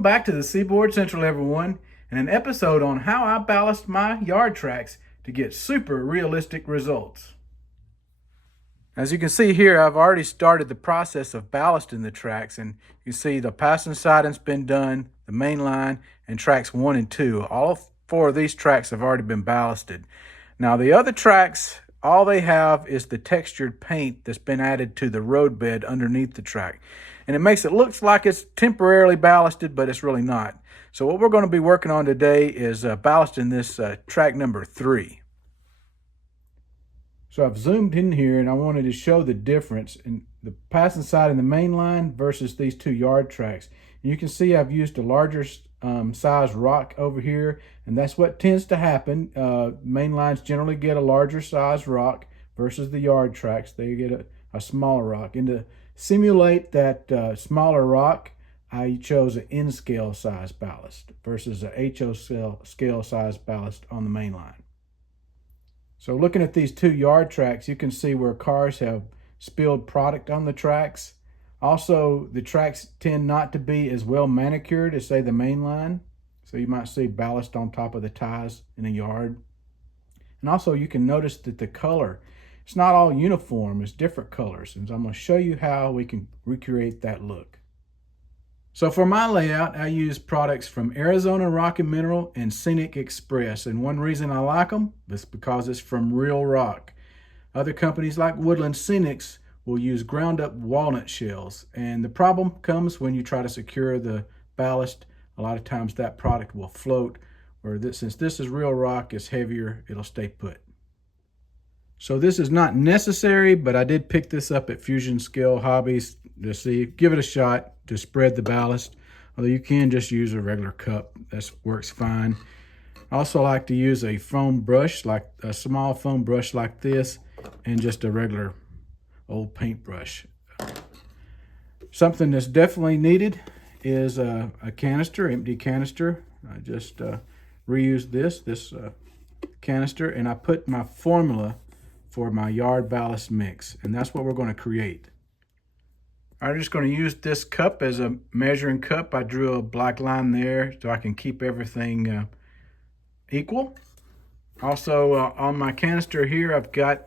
Welcome back to the Seaboard Central, everyone, and an episode on how I ballast my yard tracks to get super realistic results. As you can see here, I've already started the process of ballasting the tracks, and you can see the passing siding's been done, the main line, and tracks 1 and 2. All 4 of these tracks have already been ballasted. Now the other tracks, all they have is the textured paint that's been added to the roadbed underneath the track. And it makes it look like it's temporarily ballasted, but it's really not. So what we're going to be working on today is ballasting this track number 3. So I've zoomed in here and I wanted to show the difference in the passing side in the main line versus these 2 yard tracks. And you can see I've used a larger size rock over here, and that's what tends to happen. Main lines generally get a larger size rock versus the yard tracks. They get a smaller rock. And to simulate that smaller rock, I chose an N-scale size ballast versus a HO scale size ballast on the main line. So looking at these 2 yard tracks, you can see where cars have spilled product on the tracks. Also, the tracks tend not to be as well manicured as, say, the main line. So you might see ballast on top of the ties in a yard. And also you can notice that the color, it's not all uniform, it's different colors. And so I'm going to show you how we can recreate that look. So for my layout, I use products from Arizona Rock and Mineral and Scenic Express. And one reason I like them is because it's from real rock. Other companies like Woodland Scenics will use ground up walnut shells. And the problem comes when you try to secure the ballast. A lot of times that product will float, or since this is real rock, it's heavier, it'll stay put. So this is not necessary, but I did pick this up at Fusion Scale Hobbies to see, give it a shot to spread the ballast. Although you can just use a regular cup, that works fine. I also like to use a foam brush, like a small foam brush like this, and just a regular old paintbrush. Something that's definitely needed is a canister, empty canister. I just reused this canister, and I put my formula for my yard ballast mix, and that's what we're going to create. I'm just going to use this cup as a measuring cup. I drew a black line there so I can keep everything equal. Also on my canister here, I've got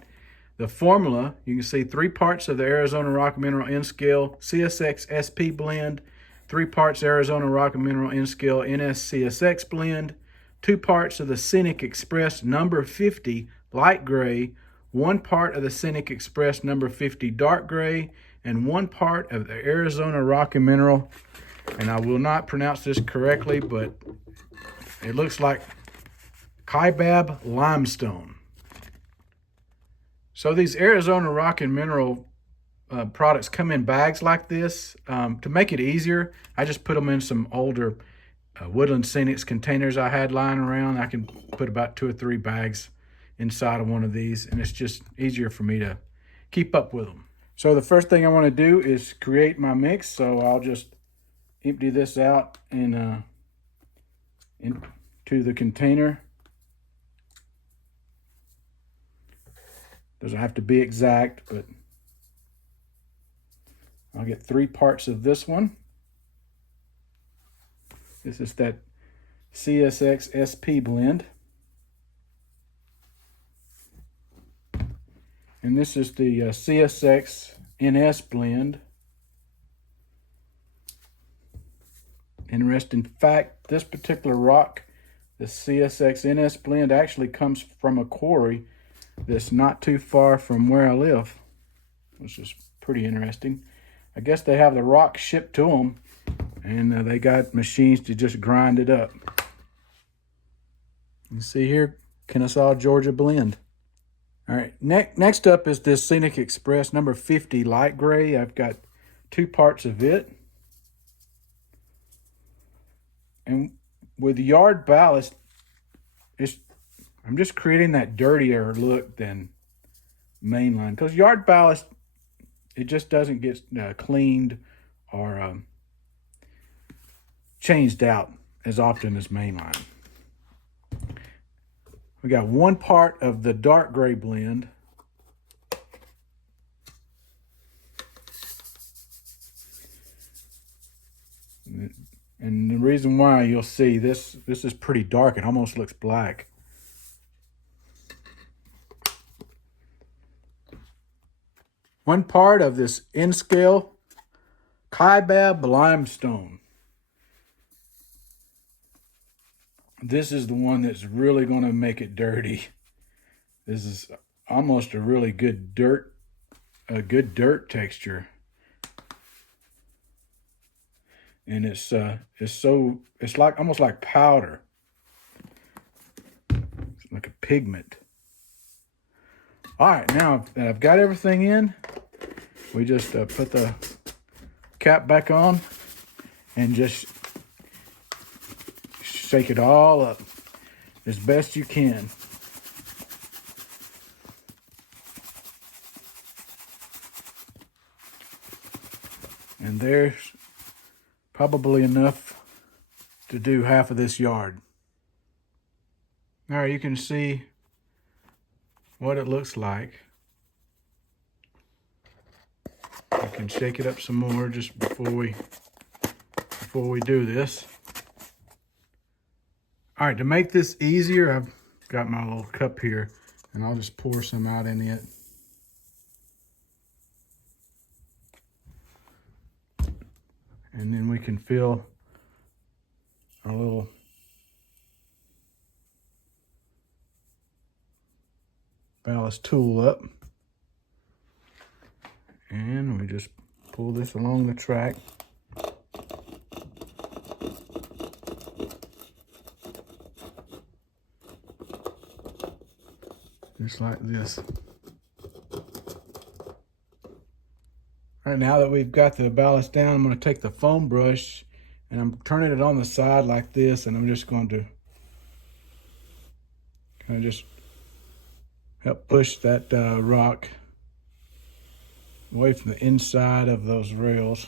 the formula. You can see 3 parts of the Arizona Rock and Mineral N-Scale CSX SP blend, 3 parts Arizona Rock and Mineral N-Scale NS-CSX blend, 2 parts of the Scenic Express number 50 light gray, 1 part of the Scenic Express number 50 dark gray, and 1 part of the Arizona Rock and Mineral, and I will not pronounce this correctly, but it looks like Kaibab limestone. So these Arizona Rock and Mineral products come in bags like this. To make it easier, I just put them in some older Woodland Scenics containers I had lying around. I can put about 2 or 3 bags inside of one of these, and it's just easier for me to keep up with them. So the first thing I want to do is create my mix. So I'll just empty this out into the container. Doesn't have to be exact, but I'll get 3 parts of this one. This is that CSX SP blend. And this is the CSX NS blend. Interesting fact, this particular rock, the CSX NS blend, actually comes from a quarry that's not too far from where I live, which is pretty interesting. I guess they have the rock shipped to them, and they got machines to just grind it up. You see here, Kennesaw, Georgia blend. All right, next up is this Scenic Express number 50 light gray. I've got 2 parts of it. And with yard ballast, I'm just creating that dirtier look than mainline, because yard ballast, it just doesn't get cleaned or changed out as often as mainline. We got 1 part of the dark gray blend. And the reason why, you'll see this is pretty dark. It almost looks black. One part of this N-scale Kaibab limestone. This is the one that's really going to make it dirty. This is almost a really good dirt, texture. And it's like almost like powder. It's like a pigment. All right, now that I've got everything in, we just put the cap back on and just shake it all up as best you can. And there's probably enough to do half of this yard. All right, you can see what it looks like. You can shake it up some more just before we do this. All right, to make this easier, I've got my little cup here, and I'll just pour some out in it. And then we can fill a little ballast tool up. And we just pull this along the track. Just like this. All right, now that we've got the ballast down, I'm going to take the foam brush and I'm turning it on the side like this, and I'm just going to kind of just help push that rock away from the inside of those rails.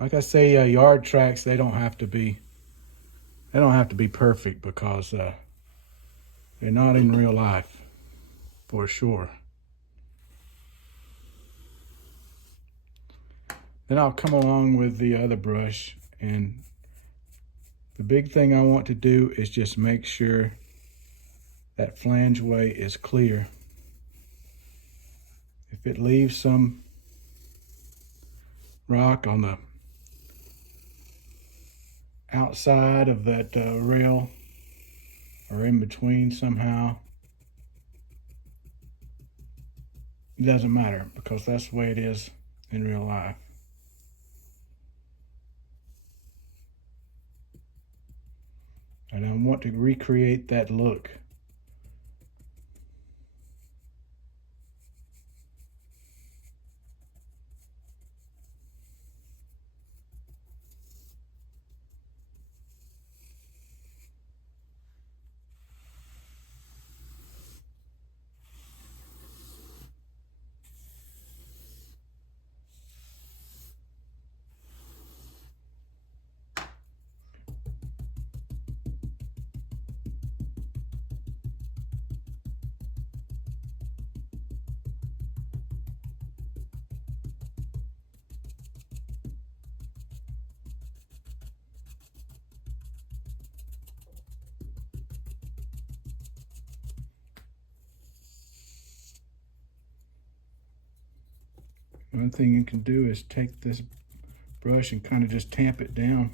Like I say, yard tracks, they don't have to be perfect, because they're not in real life, for sure. Then I'll come along with the other brush, and the big thing I want to do is just make sure that flangeway is clear. If it leaves some rock on the outside of that rail, or in between somehow, it doesn't matter, because that's the way it is in real life. And I want to recreate that look. One thing you can do is take this brush and kind of just tamp it down.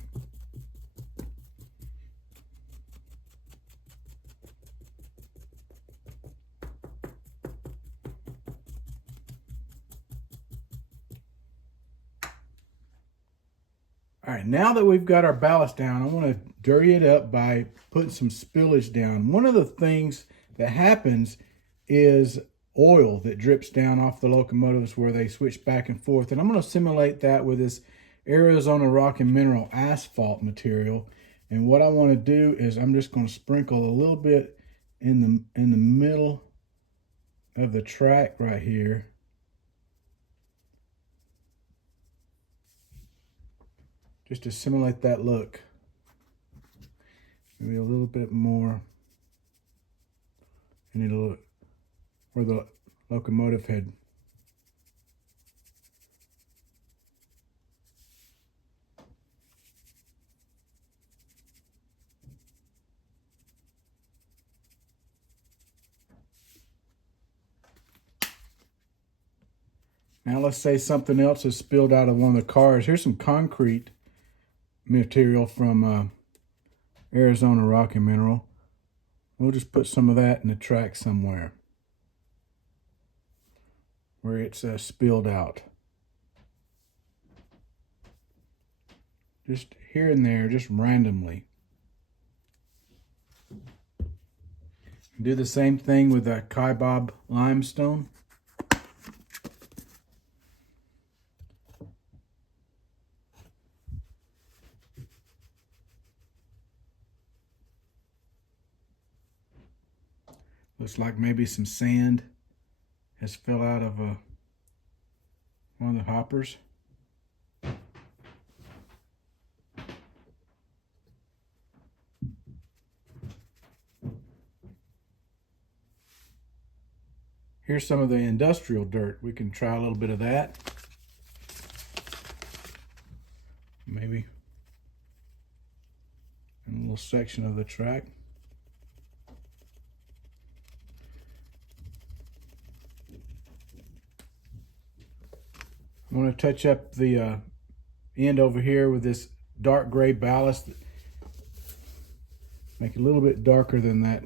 All right, now that we've got our ballast down, I want to dirty it up by putting some spillage down. One of the things that happens is oil that drips down off the locomotives where they switch back and forth. And I'm going to simulate that with this Arizona Rock and Mineral asphalt material. And what I want to do is I'm just going to sprinkle a little bit in the middle of the track right here. Just to simulate that look. Maybe a little bit more. And it'll look where the locomotive had Now let's say something else has spilled out of one of the cars. Here's some concrete material from Arizona Rocky Mineral. We'll just put some of that in the track somewhere where it's spilled out. Just here and there, just randomly. Do the same thing with that Kaibab limestone. Looks like maybe some sand has fell out of one of the hoppers. Here's some of the industrial dirt. We can try a little bit of that. Maybe in a little section of the track. I want to touch up the end over here with this dark gray ballast. Make it a little bit darker than that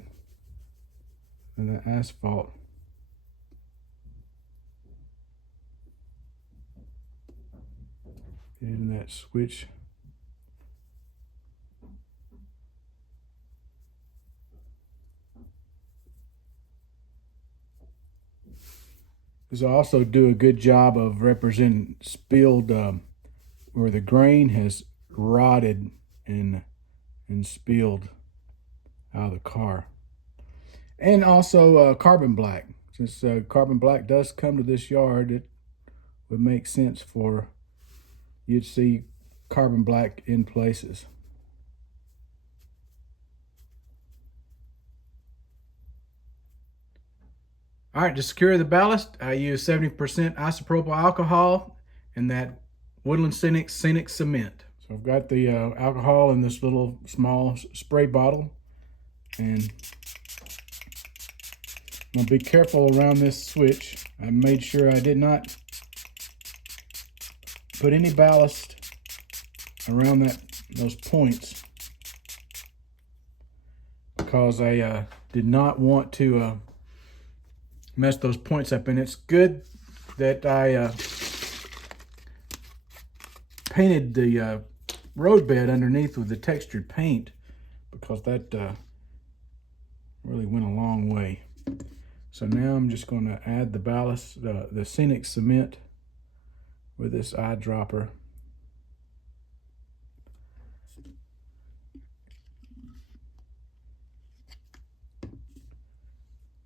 asphalt. In that switch. This will also do a good job of representing spilled where the grain has rotted and spilled out of the car. And also carbon black. Since carbon black does come to this yard, it would make sense for you'd see carbon black in places. All right, to secure the ballast, I use 70% isopropyl alcohol and that Woodland Scenic cement. So I've got the alcohol in this little small spray bottle, and I'm gonna be careful around this switch. I made sure I did not put any ballast around those points because I did not want to mess those points up. And it's good that I painted the roadbed underneath with the textured paint, because that really went a long way. So now I'm just going to add the ballast, the scenic cement, with this eyedropper.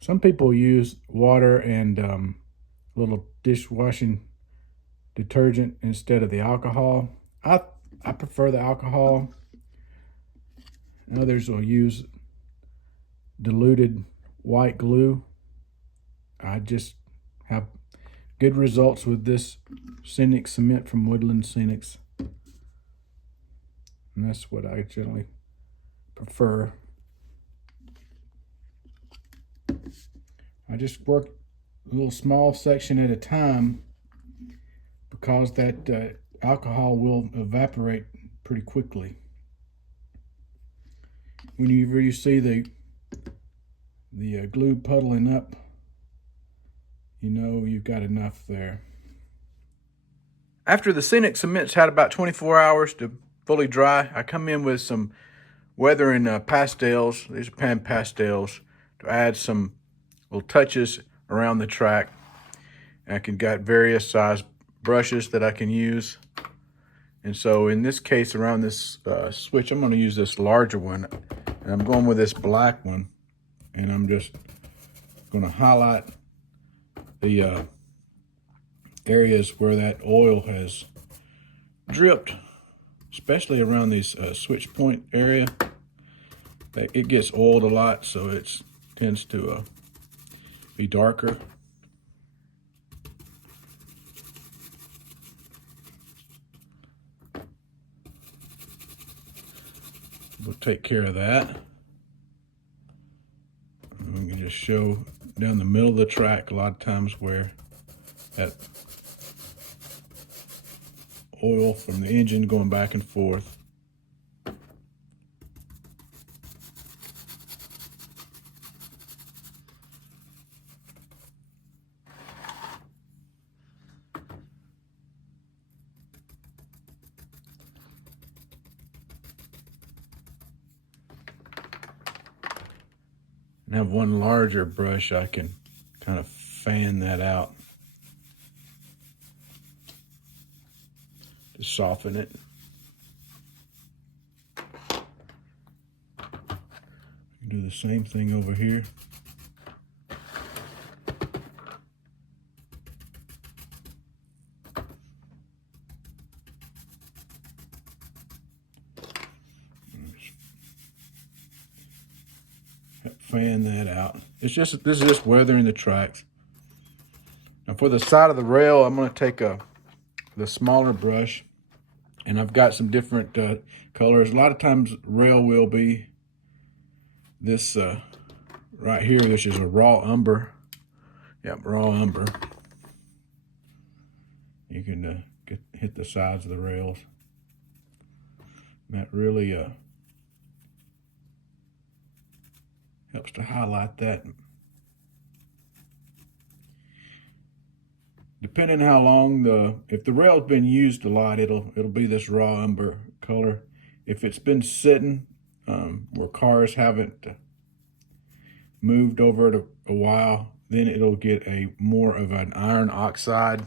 Some people use water and a little dishwashing detergent instead of the alcohol. I prefer the alcohol. Others will use diluted white glue. I just have good results with this scenic cement from Woodland Scenics, and that's what I generally prefer. I just work a little small section at a time because that alcohol will evaporate pretty quickly. Whenever you see the glue puddling up, you know you've got enough there. After the scenic cement's had about 24 hours to fully dry, I come in with some weathering pastels. These are pan pastels to add some little touches around the track. I can got various size brushes that I can use. And so in this case, around this switch, I'm going to use this larger one. And I'm going with this black one. And I'm just going to highlight the areas where that oil has dripped, especially around these switch point area. It gets oiled a lot, so it tends to be darker. We'll take care of that. And we can just show down the middle of the track a lot of times where that oil from the engine going back and forth. And have one larger brush, I can kind of fan that out to soften it. Do the same thing over here. Fan that out. This is just weathering the tracks. Now for the side of the rail, I'm going to take the smaller brush, and I've got some different colors. A lot of times rail will be this right here. This is a raw umber. Yep, raw umber. You can hit the sides of the rails. And that really helps to highlight that. Depending how long if the rail's been used a lot, it'll be this raw umber color. If it's been sitting where cars haven't moved over it a while, then it'll get a more of an iron oxide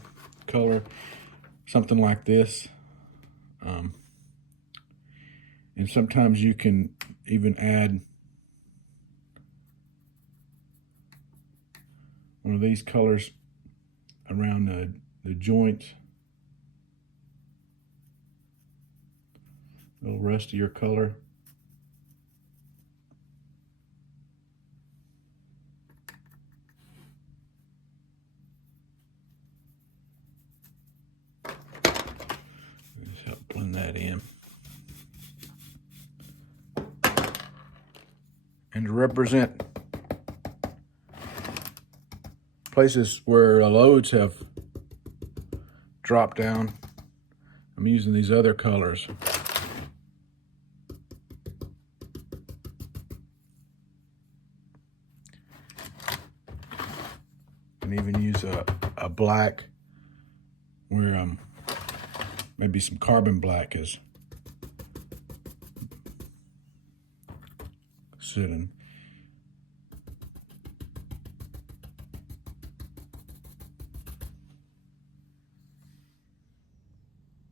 color, something like this. And sometimes you can even add one of these colors around the joints. A little rustier color. Just help blend that in. And to represent places where loads have dropped down, I'm using these other colors. And even use a black where maybe some carbon black is sitting.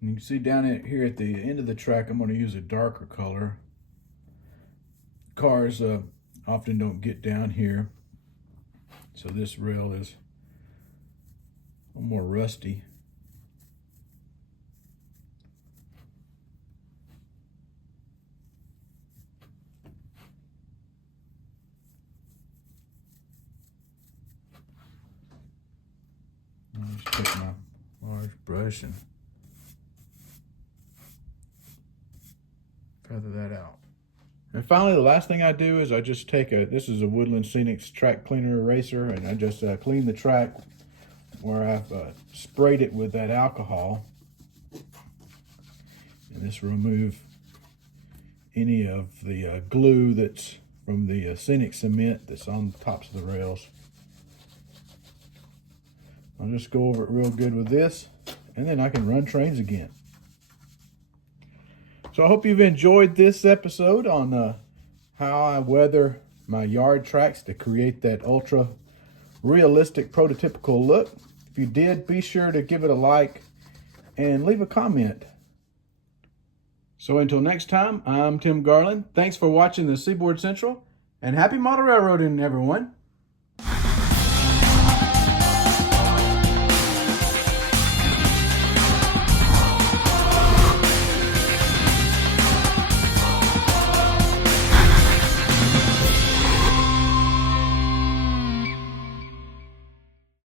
And you can see down here at the end of the track, I'm going to use a darker color. Cars often don't get down here, so this rail is a little more rusty. I'll just take my large brush and feather that out. And finally, the last thing I do is I just take this is a Woodland Scenics track cleaner eraser, and I just clean the track where I've sprayed it with that alcohol. And this will remove any of the glue that's from the scenic cement that's on the tops of the rails. I'll just go over it real good with this, and then I can run trains again. So I hope you've enjoyed this episode on how I weather my yard tracks to create that ultra realistic prototypical look. If you did, be sure to give it a like and leave a comment. So until next time, I'm Tim Garland. Thanks for watching the Seaboard Central, and happy model railroading, everyone.